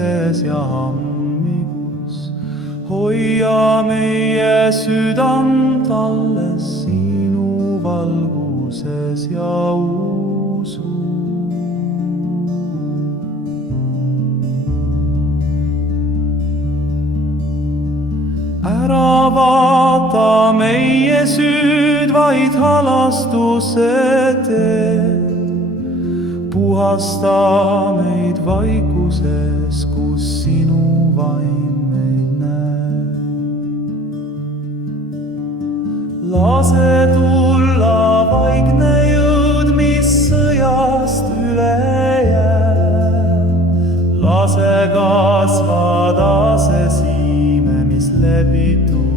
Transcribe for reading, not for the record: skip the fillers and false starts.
pimeduses ja hammikus. Hoia meie südant alles sinu valguses ja usu. Ära vaata meie süüd, vaid halastuse tee. Puhasta meid vaikuses, kus sinu vaim meid näeb. Lase tulla vaikne jõud, mis sõjast üle jääb. Lase kasvada see siime, mis levitud